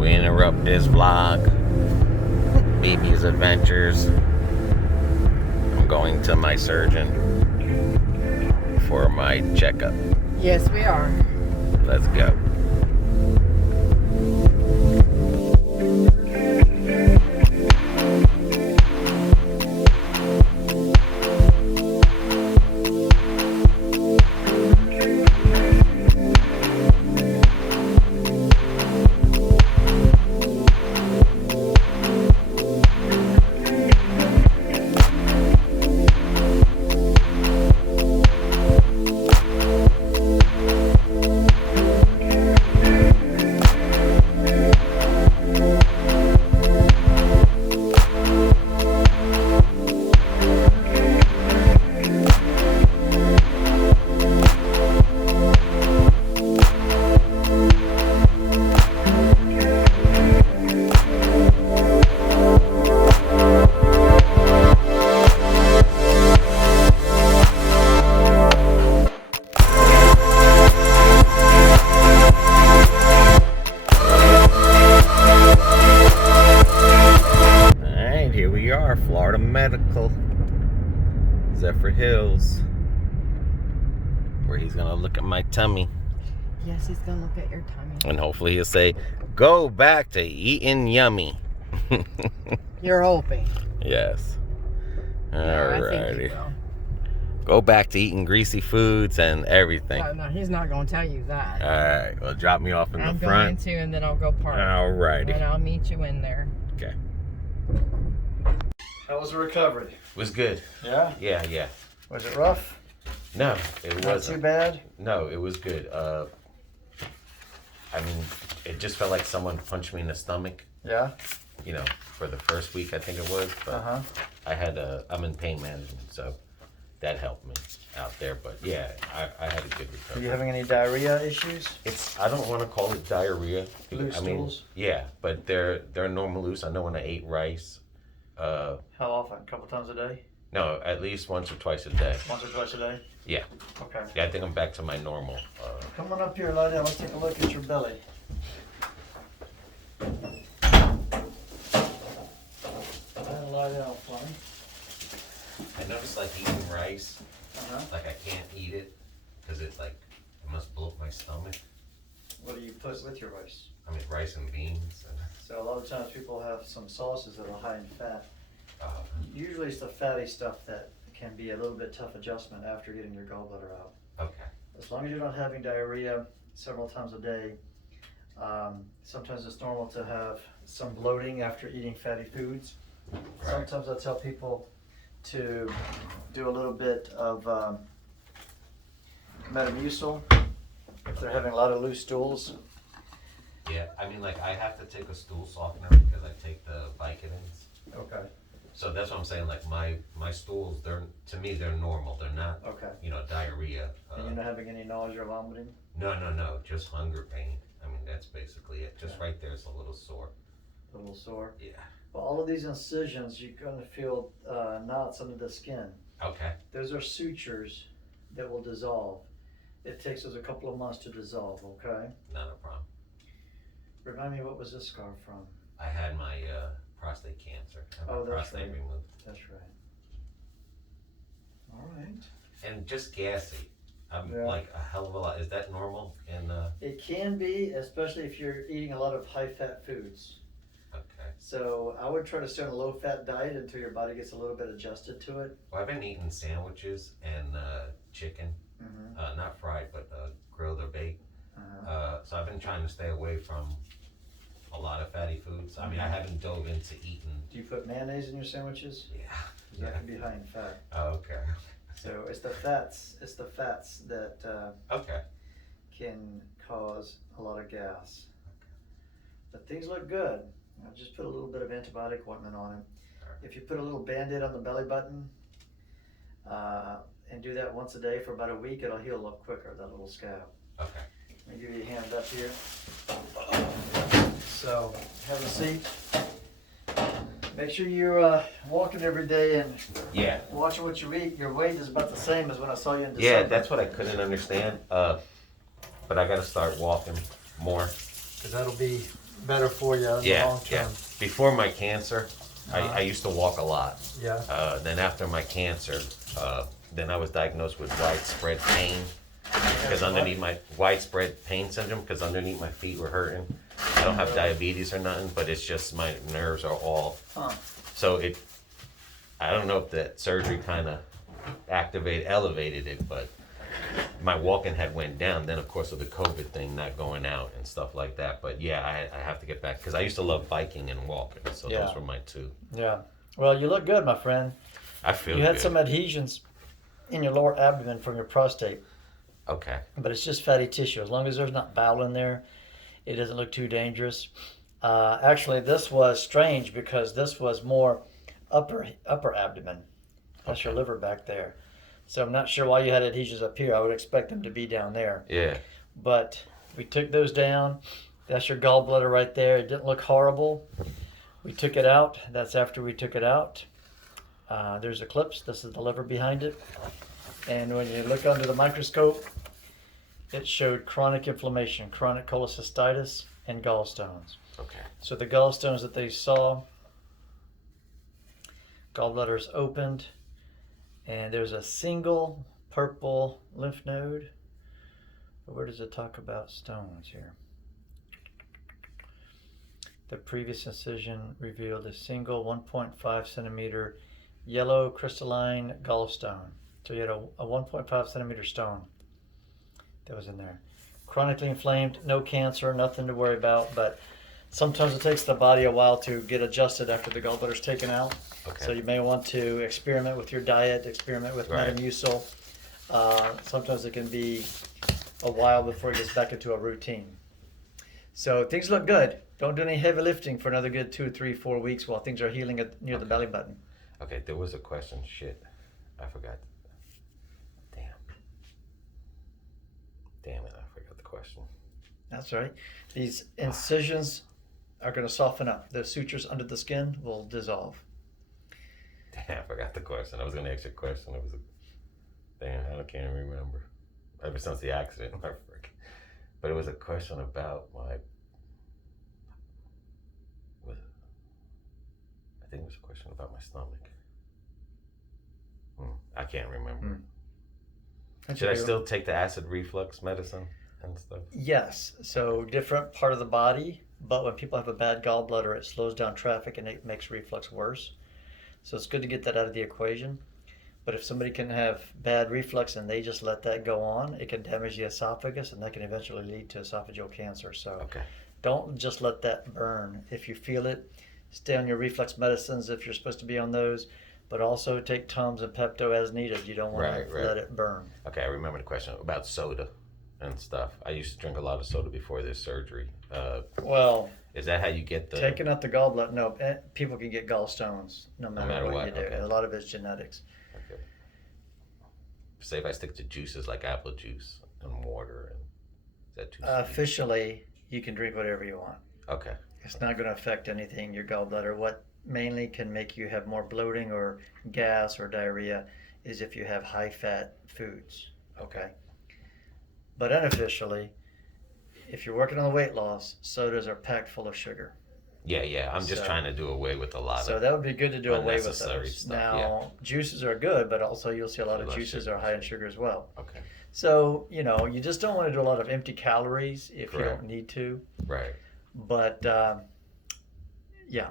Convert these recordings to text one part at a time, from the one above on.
We interrupt this vlog. Baby's Adventures. I'm going to my surgeon for my checkup. Yes, we are. Let's go. Florida Medical, Zephyrhills, where he's gonna look at my tummy. Yes, he's gonna look at your tummy. And hopefully he'll say, go back to eating yummy. You're hoping. Yes. Yeah, Alrighty. Go back to eating greasy foods and everything. No, he's not gonna tell you that. Alright, well, drop me off in the front. I'm going to, and then I'll go park. Alrighty. And I'll meet you in there. Okay. How was the recovery? Was good. Yeah? Yeah. Was it rough? No, it wasn't. Not too bad? No, it was good. I mean, it just felt like someone punched me in the stomach. Yeah? You know, for the first week, I think it was. But I'm in pain management, so that helped me out there. But yeah, I had a good recovery. Are you having any diarrhea issues? I don't want to call it diarrhea. Loose stools? Yeah, but they're normal loose. I know when I ate rice. How often? A couple times a day? No, at least once or twice a day. Once or twice a day? Yeah. Okay. Yeah, I think I'm back to my normal. Come on up here, lie down. Let's take a look at your belly. Lie down, Fleming. I noticed like eating rice, like I can't eat it because it must bloat my stomach. What do you put with your rice? I mean, rice and beans. So a lot of times people have some sauces that are high in fat. Usually it's the fatty stuff that can be a little bit tough adjustment after getting your gallbladder out. Okay. As long as you're not having diarrhea several times a day, sometimes it's normal to have some bloating after eating fatty foods. Right. Sometimes I tell people to do a little bit of Metamucil if they're having a lot of loose stools. Yeah, I mean, like I have to take a stool softener because I take the Vicodins. Okay. So that's what I'm saying. Like my stools, to me they're normal. They're not. Okay. Diarrhea. And you're not having any nausea or vomiting? No. Just hunger pain. I mean, that's basically it. Just right there, it's a little sore. A little sore. Yeah. Well, all of these incisions, you're going to feel knots under the skin. Okay. Those are sutures that will dissolve. It takes us a couple of months to dissolve, okay? Not a problem. Remind me, what was this scar from? I had my prostate cancer. I had my prostate removed. That's right. All right. And just gassy. I'm like a hell of a lot. Is that normal? It can be, especially if you're eating a lot of high-fat foods. Okay. So I would try to stay on a low-fat diet until your body gets a little bit adjusted to it. Well, I've been eating sandwiches and chicken, not fried, but grilled or baked. So I've been trying to stay away from a lot of fatty foods. I mean, I haven't dove into eating. Do you put mayonnaise in your sandwiches? Yeah. That can be high in fat. Oh, okay. So it's the fats that can cause a lot of gas. But things look good. I'll just put a little bit of antibiotic ointment on it. If you put a little Band-Aid on the belly button and do that once a day for about a week, it'll heal a lot quicker, that little scab. Okay. Let me give you a hand up here. So, have a seat. Make sure you're walking every day and watching what you eat. Your weight is about the same as when I saw you in December. Yeah, that's what I couldn't understand. But I got to start walking more. because that'll be better for you in the Yeah, long yeah. term. Before my cancer, I used to walk a lot. Yeah. Then after my cancer, then I was diagnosed with widespread pain. Because underneath my widespread pain syndrome, because underneath my feet were hurting. I don't have diabetes or nothing, but it's just my nerves are all. So I don't know if that surgery kind of elevated it, but my walking had went down. Then of course with the COVID thing, not going out and stuff like that. But yeah, I have to get back because I used to love biking and walking. So those were my two. Yeah. Well, you look good, my friend. I feel You had good. some adhesions in your lower abdomen from your prostate. Okay. But it's just fatty tissue. As long as there's not bowel in there, it doesn't look too dangerous. Actually, this was strange because this was more upper abdomen. That's your liver back there. So I'm not sure why you had adhesions up here. I would expect them to be down there. Yeah. But we took those down. That's your gallbladder right there. It didn't look horrible. We took it out. That's after we took it out. There's eclipse. This is the liver behind it. And when you look under the microscope, it showed chronic inflammation, chronic cholecystitis, and gallstones. Okay. So the gallstones that they saw, gallbladder is opened, and there's a single purple lymph node. Where does it talk about stones here? The previous incision revealed a single 1.5 centimeter yellow crystalline gallstone. So you had a 1.5 centimeter stone that was in there. Chronically inflamed, no cancer, nothing to worry about, but sometimes it takes the body a while to get adjusted after the gallbladder's taken out. Okay. So you may want to experiment with your diet, experiment with Metamucil. Sometimes it can be a while before it gets back into a routine. So things look good. Don't do any heavy lifting for another good 2, 3, 4 weeks while things are healing near the belly button. Okay, there was a question. Shit. I forgot. Damn it, I forgot the question. That's right. These incisions are going to soften up. The sutures under the skin will dissolve. Damn, I forgot the question. I was going to ask you a question. It was damn, I can't remember. Ever since the accident, I forget. But it was a question about I think it was a question about my stomach. I can't remember. Should I still take the acid reflux medicine and stuff? Yes. So different part of the body, but when people have a bad gallbladder, it slows down traffic and it makes reflux worse. So it's good to get that out of the equation. But if somebody can have bad reflux and they just let that go on, it can damage the esophagus and that can eventually lead to esophageal cancer. So don't just let that burn. If you feel it, stay on your reflux medicines if you're supposed to be on those. But also take Tums and Pepto as needed. You don't want to let it burn. Okay, I remember the question about soda and stuff. I used to drink a lot of soda before this surgery. Well, is that how you get the... Taking out the gallbladder, no, people can get gallstones no matter what you do. Okay. A lot of it's genetics. Okay. Say if I stick to juices like apple juice and water, is that too sweet? Officially, you can drink whatever you want. Okay. It's not going to affect anything, your gallbladder. What mainly can make you have more bloating or gas or diarrhea is if you have high fat foods. Okay. But unofficially, if you're working on the weight loss, sodas are packed full of sugar. Yeah. I'm just trying to do away with a lot of... So that would be good to do away with those. Stuff, now, juices are good, but also you'll see a lot of juices are high in sugar as well. Okay. So, you just don't want to do a lot of empty calories if you don't need to. Right. But,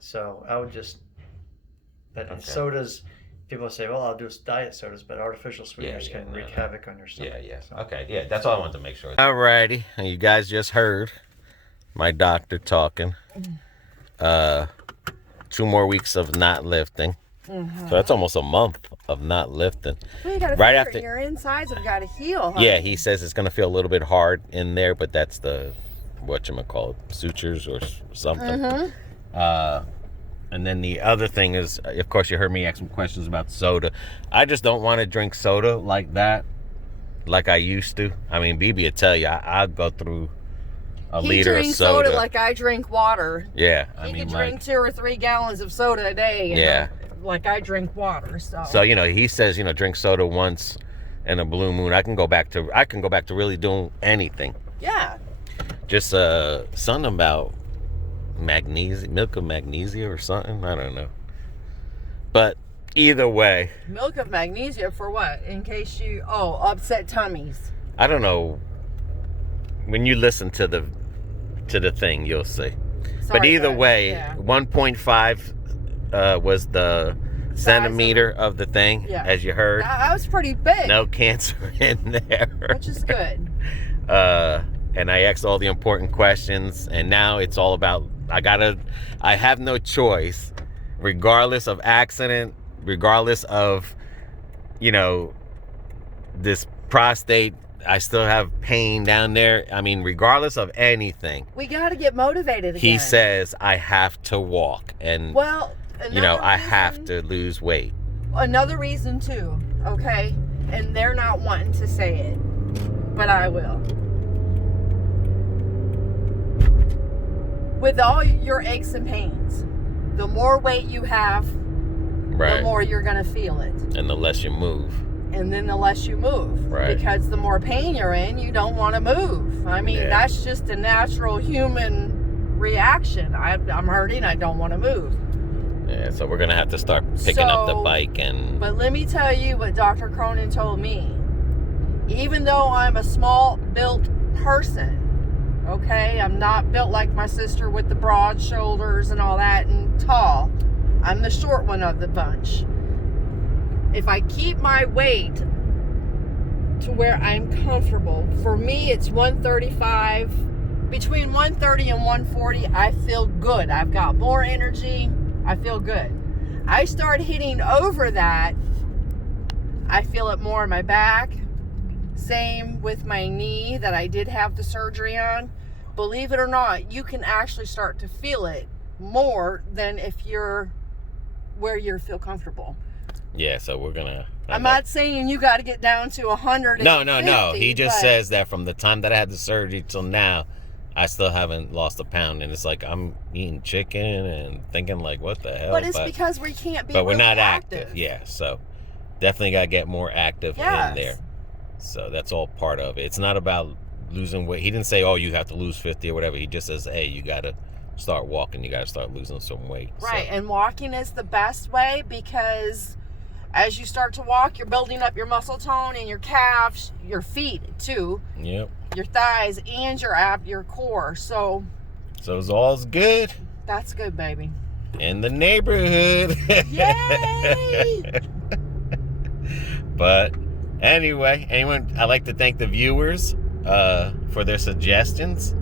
so I would just... But sodas, people say, well, I'll do diet sodas, but artificial sweeteners can wreak havoc on your stomach. Yeah. So. Okay, that's all I wanted to make sure. Alrighty, you guys just heard my doctor talking. 2 more weeks of not lifting. So that's almost a month of not lifting. Well, you gotta right after your insides have got to heal. Huh? Yeah, he says it's gonna feel a little bit hard in there, but that's the whatchamacallit, sutures or something. And then the other thing is, of course, you heard me ask some questions about soda. I just don't want to drink soda like that, like I used to. I mean, BB would tell you, I'll go through a liter of soda. Like I drink water. Yeah, I mean, drink 2 or 3 gallons of soda a day. Yeah. Like I drink water. So he says, drink soda once in a blue moon. I can go back to really doing anything. Yeah. Just something about magnesium, milk of magnesia or something. I don't know. But either way, Milk of magnesia for what? In case you upset tummies. I don't know. When you listen to the thing, you'll see. Sorry, but either guys. way, Yeah. 1.5 was the centimeter of the thing, Yeah. as you heard. That was pretty big. No cancer in there. Which is good. And I asked all the important questions, and now it's all about, I have no choice, regardless of accident, regardless of, this prostate, I still have pain down there. I mean, regardless of anything. We got to get motivated again. He says I have to walk, and, well, I have to lose weight. Another reason too, okay? And they're not wanting to say it, but I will. With all your aches and pains, the more weight you have, Right. the more you're going to feel it. And the less you move. And then the less you move. Right. Because the more pain you're in, you don't want to move. I mean, Yeah. that's just a natural human reaction. I'm hurting, I don't want to move. Yeah, so we're going to have to start picking up the So, bike and... But let me tell you what Dr. Cronin told me. Even though I'm a small built person, okay, I'm not built like my sister with the broad shoulders and all that and tall. I'm the short one of the bunch. If I keep my weight to where I'm comfortable, for me it's 135, between 130 and 140, I feel good. I've got more energy, I feel good. I start hitting over that, I feel it more in my back. Same with my knee that I did have the surgery on. Believe it or not, you can actually start to feel it more than if you're where you feel comfortable. Yeah, so we're gonna... I'm not saying you got to get down to 100. No. He just says that from the time that I had the surgery till now, I still haven't lost a pound. And it's like I'm eating chicken and thinking like, what the hell? But it's because we can't be But we're really not active. Yeah, so definitely got to get more active in there. So that's all part of it. It's not about losing weight. He didn't say, oh, you have to lose 50 or whatever. He just says, hey, you got to start walking. You got to start losing some weight. Right, So. and walking is the best way because as you start to walk, you're building up your muscle tone in your calves, your feet too. Yep. Your thighs and your core. So it's all's good. That's good, baby. In the neighborhood. Yay! But anyway, I'd like to thank the viewers for their suggestions.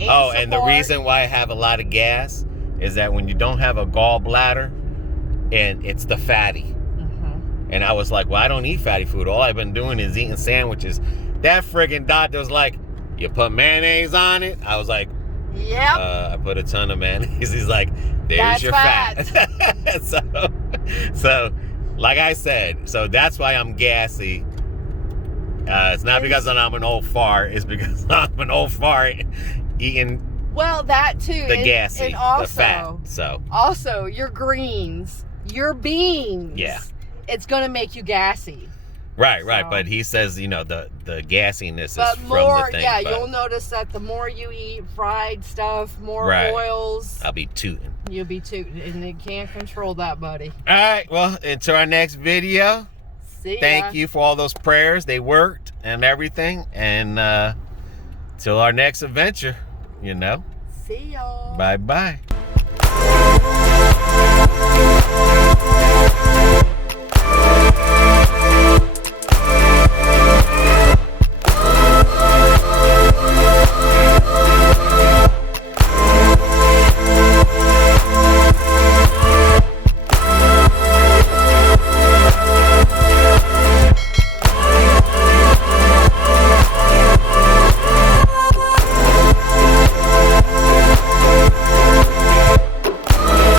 And the reason why I have a lot of gas is that when you don't have a gallbladder, and it's the fatty. And I was like, well, I don't eat fatty food. All I've been doing is eating sandwiches. That friggin' doctor was like, you put mayonnaise on it? I was like, yep. I put a ton of mayonnaise. He's like, there's That's your fat. so, like I said, so that's why I'm gassy. It's not because I'm an old fart. It's because I'm an old fart eating that too. the gassy, and also, the fat. So also, your greens, your beans. Yeah. It's going to make you gassy. Right. But he says, the gassiness But is more, from the thing. yeah, you'll notice that the more you eat fried stuff, more oils, I'll be tooting. you'll be tooting, and you can't control that, buddy. All right, well, until our next video, See ya. thank you for all those prayers. They worked and everything. And till our next adventure, See y'all. Bye-bye.